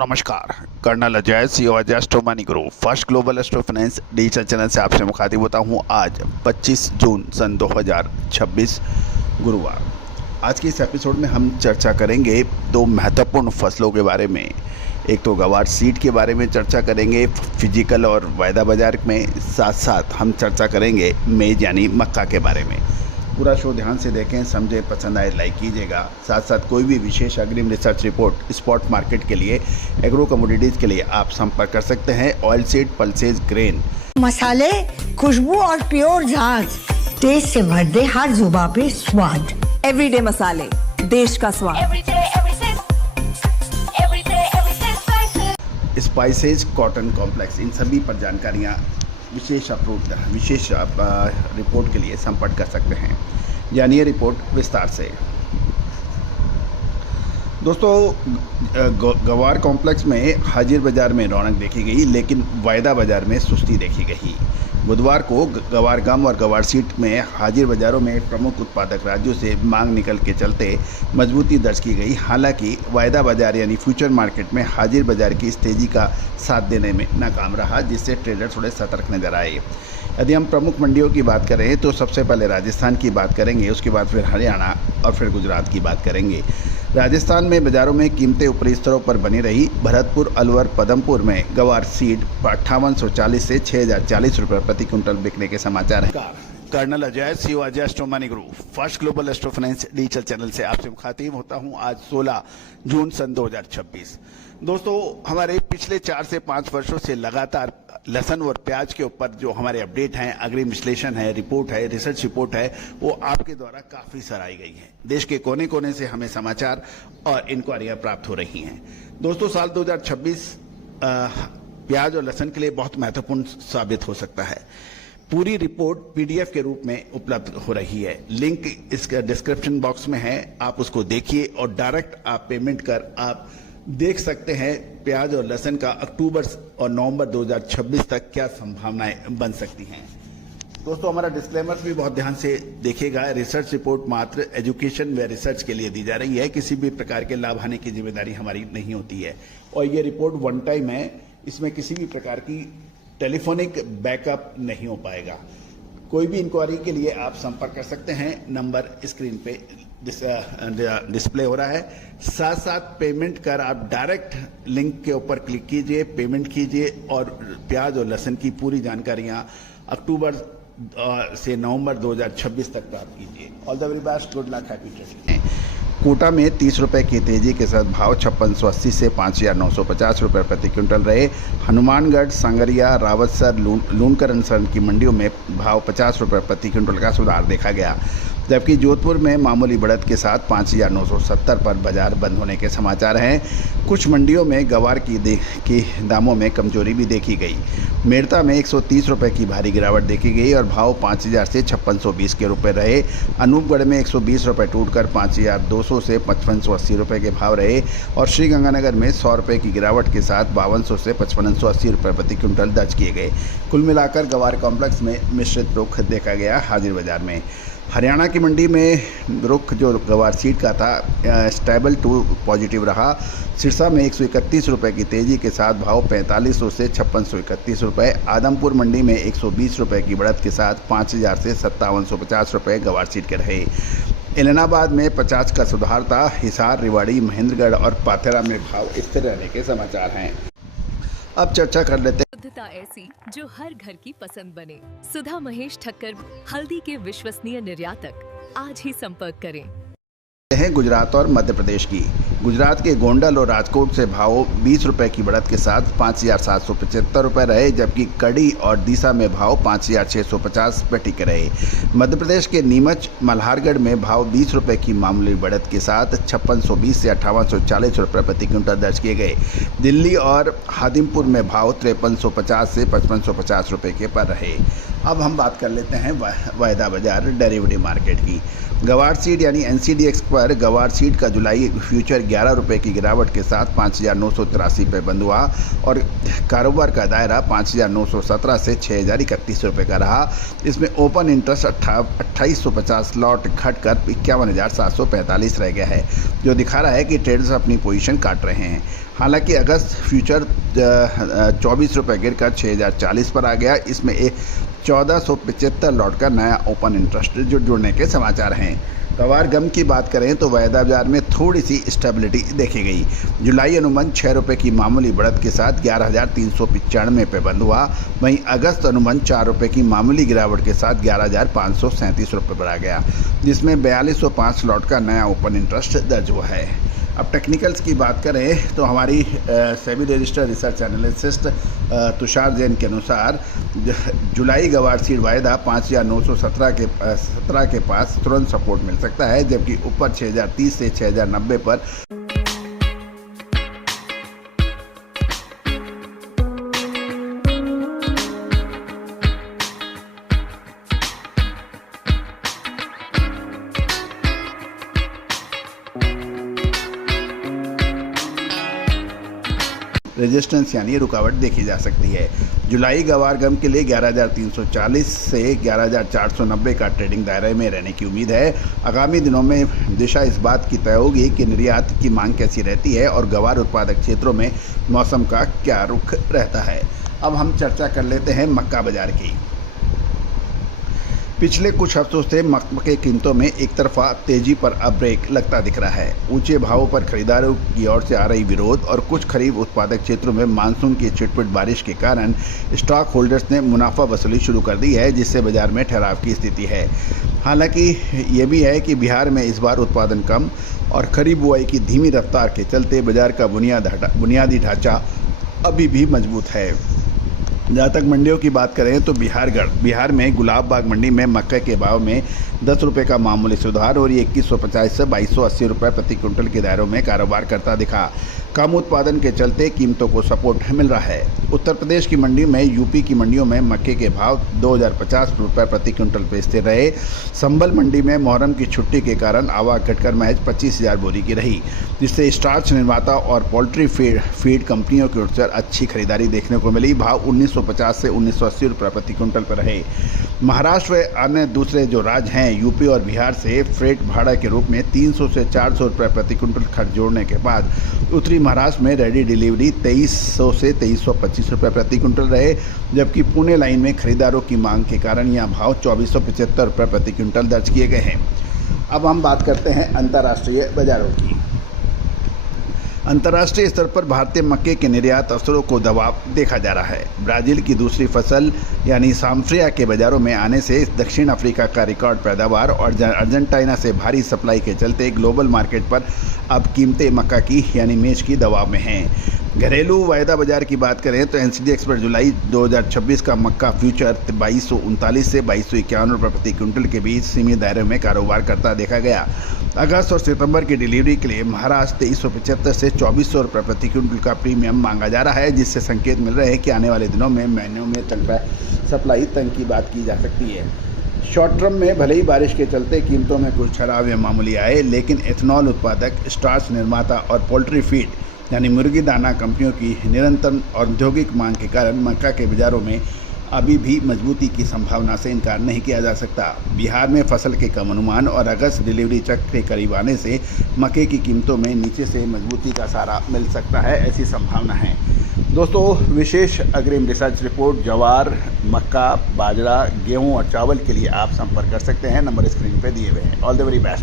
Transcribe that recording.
नमस्कार। Colonel Ajay CO Ajay astro money group first global astro finance digital channel से आपसे मुखातिब होता हूं। आज 25 जून सन 2026 गुरुवार। आज के इस एपिसोड में हम चर्चा करेंगे दो महत्वपूर्ण फसलों के बारे में। एक तो गवार सीड के बारे में चर्चा करेंगे फिजिकल और वायदा बाजार में, साथ साथ हम चर्चा करेंगे मेज यानी मक्का के बारे में। पूरा शो ध्यान से देखें, समझें, पसंद आए लाइक कीजिएगा। साथ साथ कोई भी विशेष अग्रिम रिसर्च रिपोर्ट स्पॉट मार्केट के लिए, एग्रो कमोडिटीज़ के लिए आप संपर्क कर सकते हैं ऑयल सीड, पल्सेज, ग्रेन। मसाले, खुशबू और प्योर झाग, टेस्ट से भर दे हर जुबा पे स्वाद। एवरीडे मसाले, देश का स्वाद। स्पाइसेज, कॉटन कॉम्प्लेक्स, इन सभी पर जानकारियाँ विशेष रिपोर्ट के लिए संपर्क कर सकते हैं। जानिए रिपोर्ट विस्तार से। दोस्तों, गवार कॉम्प्लेक्स में हाजिर बाज़ार में रौनक देखी गई, लेकिन वायदा बाज़ार में सुस्ती देखी गई। बुधवार को गवार गम और गवार सीट में हाजिर बाज़ारों में प्रमुख उत्पादक राज्यों से मांग निकल के चलते मजबूती दर्ज की गई। हालांकि वायदा बाज़ार यानी फ्यूचर मार्केट में हाजिर बाज़ार की इस तेज़ी का साथ देने में नाकाम रहा, जिससे ट्रेडर थोड़े सतर्क नजर आए। यदि हम प्रमुख मंडियों की बात करें तो सबसे पहले राजस्थान की बात करेंगे, उसके बाद फिर हरियाणा और फिर गुजरात की बात करेंगे। राजस्थान में बाज़ारों में कीमतें ऊपरी स्तरों पर बनी रही। भरतपुर, अलवर, पदमपुर में गवार सीड 5840 से 6040 रुपये प्रति क्विंटल बिकने के समाचार हैं। Colonel Ajay CO Ajay astro money group first global astro finance digital channel से आपसे मुखातिब होता हूं। आज 16 जून सन 2026। दोस्तों, हमारे पिछले 4 से 5 वर्षों से लगातार लहसुन और प्याज के ऊपर जो हमारे अपडेट हैं, अग्रिम विश्लेषण है, रिपोर्ट है, रिसर्च रिपोर्ट है, वो आपके द्वारा काफ़ी सराही गई है। देश के कोने कोने से हमें समाचार और इंक्वायरियाँ प्राप्त हो रही हैं। दोस्तों, साल 2026 प्याज और लहसुन के लिए बहुत महत्वपूर्ण साबित हो सकता है। पूरी रिपोर्ट पीडीएफ के रूप में उपलब्ध हो रही है। लिंक इसका डिस्क्रिप्शन बॉक्स में है, आप उसको देखिए और डायरेक्ट आप पेमेंट कर आप देख सकते हैं प्याज और लहसुन का अक्टूबर और नवंबर 2026 तक क्या संभावनाएं बन सकती हैं। दोस्तों, हमारा डिस्क्लेमर भी बहुत ध्यान से देखिएगा। रिसर्च रिपोर्ट मात्र एजुकेशन व रिसर्च के लिए दी जा रही है, किसी भी प्रकार के लाभ हानि की जिम्मेदारी हमारी नहीं होती है। और ये रिपोर्ट वन टाइम है, इसमें किसी भी प्रकार की टेलीफोनिक बैकअप नहीं हो पाएगा। कोई भी इंक्वायरी के लिए आप संपर्क कर सकते हैं, नंबर स्क्रीन पे डिस्प्ले हो रहा है। साथ साथ पेमेंट कर आप डायरेक्ट लिंक के ऊपर क्लिक कीजिए, पेमेंट कीजिए और प्याज और लहसुन की पूरी जानकारियां अक्टूबर से नवंबर 2026 तक प्राप्त कीजिए। All the very best, good luck, happy trading. कोटा में 30 रुपये की तेजी के साथ भाव 5680 से 5950 रुपये प्रति क्विंटल रहे। हनुमानगढ़, संगरिया, रावतसर, लूनकरनसर की मंडियों में भाव 50 रुपये प्रति क्विंटल का सुधार देखा गया, जबकि जोधपुर में मामूली बढ़त के साथ 5970 पर बाजार बंद होने के समाचार हैं। कुछ मंडियों में गवार की दामों में कमजोरी भी देखी गई। मेड़ता में 130 रुपये की भारी गिरावट देखी गई और भाव 5000 से 5620 के रुपये रहे। अनूपगढ़ में 120 रुपये टूटकर 5200 से 5580 रुपये के भाव रहे और श्रीगंगानगर में 100 रुपये की गिरावट के साथ 5200 से 5580 रुपये प्रति क्विंटल दर्ज किए गए। कुल मिलाकर गवार कॉम्प्लेक्स में मिश्रित रुख देखा गया हाजिर बाजार में। हरियाणा की मंडी में रुख जो गवार सीड का था स्टेबल टू पॉजिटिव रहा। सिरसा में 131 रुपये की तेज़ी के साथ भाव 4500 से 5631 रुपये। आदमपुर मंडी में 120 रुपये की बढ़त के साथ 5000 से 5750 रुपये गवार सीड के रहे। इलाहाबाद में 50 का सुधार था। हिसार, रेवाड़ी, महेंद्रगढ़ और पाथेरा में भाव स्थिर रहने के समाचार हैं। अब चर्चा कर लेते हैं शुद्धता ऐसी जो हर घर की पसंद बने। सुधा महेश ठक्कर, हल्दी के विश्वसनीय निर्यातक। आज ही संपर्क करें। हैं गुजरात और मध्य प्रदेश की। गुजरात के गोंडल और राजकोट से भाव 20 रुपये की बढ़त के साथ 5775 रुपये रहे, जबकि कड़ी और दीसा में भाव 5650 रुपये टिके रहे। मध्य प्रदेश के नीमच, मल्हारगढ़ में भाव 20 रुपये की मामूली बढ़त के साथ 5620 से 5840 रुपये प्रति क्विंटल दर्ज किए गए। दिल्ली और हादिमपुर में भाव 5350 से 5550 रुपये के पर रहे। अब हम बात कर लेते हैं वायदा बाजार डेरिवेटिव मार्केट की। गवार सीड यानी NCDX पर गवार सीड का जुलाई फ्यूचर 11 रुपये की गिरावट के साथ 5,983 पे बंद हुआ और कारोबार का दायरा 5,917 से 6,031 रुपये का रहा। इसमें ओपन इंटरेस्ट 2850 लॉट घटकर 51,745 रह गया है, जो दिखा रहा है कि ट्रेडर्स अपनी पोजीशन काट रहे हैं। हालांकि अगस्त फ्यूचर 24 रुपये गिरकर 6,040 पर आ गया। इसमें 1475 लॉट का नया ओपन इंटरेस्ट जो जुड़ने के समाचार हैं। गवार गम की बात करें तो वायदा बाजार में थोड़ी सी स्टेबिलिटी देखी गई। जुलाई अनुबंध 6 रुपये की मामूली बढ़त के साथ 11,395 पे बंद हुआ। वहीं अगस्त अनुबंध 4 रुपये की मामूली गिरावट के साथ 11,537 रुपये पर आ गया, जिसमें 4205 लॉट का नया ओपन इंटरेस्ट दर्ज हुआ है। अब टेक्निकल्स की बात करें तो हमारी SEBI registered research analyst Tushar Jain के अनुसार जुलाई गवार सीड वायदा 5,917 के पास तुरंत सपोर्ट मिल सकता है, जबकि ऊपर 6,030 से 6,090 पर रेजिस्टेंस यानी रुकावट देखी जा सकती है। जुलाई गवार गम के लिए 11,340 से 11,490 का ट्रेडिंग दायरे में रहने की उम्मीद है। आगामी दिनों में दिशा इस बात की तय होगी कि निर्यात की मांग कैसी रहती है और गवार उत्पादक क्षेत्रों में मौसम का क्या रुख रहता है। अब हम चर्चा कर लेते हैं मक्का बाजार की। पिछले कुछ हफ्तों से मक्के की कीमतों में एक तरफा तेजी पर अब ब्रेक लगता दिख रहा है। ऊंचे भावों पर खरीदारों की ओर से आ रही विरोध और कुछ खरीफ उत्पादक क्षेत्रों में मानसून की छिटपुट बारिश के कारण स्टॉक होल्डर्स ने मुनाफा वसूली शुरू कर दी है, जिससे बाजार में ठहराव की स्थिति है। हालांकि ये भी है कि बिहार में इस बार उत्पादन कम और खरीफ बुआई की धीमी रफ्तार के चलते बाजार का बुनियादी ढांचा अभी भी मजबूत है। जहाँ तक मंडियों की बात करें तो बिहार में गुलाब बाग मंडी में मक्के के भाव में 10 रुपये का मामूली सुधार और ये 2150 से 2280 रुपये प्रति क्विंटल के दायरों में कारोबार करता दिखा। कम उत्पादन के चलते कीमतों को सपोर्ट मिल रहा है। उत्तर प्रदेश की मंडी में यूपी की मंडियों में मक्के के भाव 2050 रुपये प्रति क्विंटल पे स्थिर रहे। संभल मंडी में मुहर्रम की छुट्टी के कारण आवक घटकर महज 25,000 बोरी की रही, जिससे स्टार्च निर्माता और पोल्ट्री फीड कंपनियों की ओर से अच्छी खरीदारी देखने को मिली। भाव 1950 से 1980 रुपये प्रति क्विंटल पर रहे। महाराष्ट्र व अन्य दूसरे जो राज्य हैं यूपी और बिहार से फ्रेट भाड़ा के रूप में 300 से 400 रुपये प्रति क्विंटल खर्च जोड़ने के बाद उत्तरी महाराष्ट्र में रेडी डिलीवरी 2300 से 2325 रुपये प्रति क्विंटल रहे, जबकि पुणे लाइन में खरीदारों की मांग के कारण यह भाव 2475 रुपये प्रति क्विंटल दर्ज किए गए हैं। अब हम बात करते हैं अंतर्राष्ट्रीय बाजारों की। अंतर्राष्ट्रीय स्तर पर भारतीय मक्के के निर्यात अवसरों को दबाव देखा जा रहा है। ब्राज़ील की दूसरी फसल यानी साम्फ्रिया के बाज़ारों में आने से दक्षिण अफ्रीका का रिकॉर्ड पैदावार और अर्जेंटीना से भारी सप्लाई के चलते ग्लोबल मार्केट पर अब कीमतें मक्का की यानी मेज की दबाव में हैं। घरेलू वायदा बाजार की बात करें तो NCDX पर जुलाई 2026 का मक्का फ्यूचर 2239 से 2251 रुपये प्रति क्विंटल के बीच सीमित दायरे में कारोबार करता देखा गया। अगस्त और सितंबर की डिलीवरी के लिए महाराष्ट्र 2375 से 2400 रुपये प्रति क्विंटल का प्रीमियम मांगा जा रहा है, जिससे संकेत मिल रहे हैं कि आने वाले दिनों में महीनों में सप्लाई तंग की बात की जा सकती है। शॉर्ट टर्म में भले ही बारिश के चलते कीमतों में कुछ ठहराव या मामूली आए, लेकिन एथनॉल उत्पादक, स्टार्च निर्माता और पोल्ट्री फीड यानी मुर्गी दाना कंपनियों की निरंतर औद्योगिक मांग के कारण मक्का के बाज़ारों में अभी भी मजबूती की संभावना से इनकार नहीं किया जा सकता। बिहार में फसल के कम अनुमान और अगस्त डिलीवरी चक्र के करीब आने से मक्के की कीमतों में नीचे से मजबूती का सहारा मिल सकता है, ऐसी संभावना है। दोस्तों, विशेष अग्रिम रिसर्च रिपोर्ट ज्वार, मक्का, बाजरा, गेहूं और चावल के लिए आप संपर्क कर सकते हैं। नंबर स्क्रीन पर दिए हुए हैं। All the very best.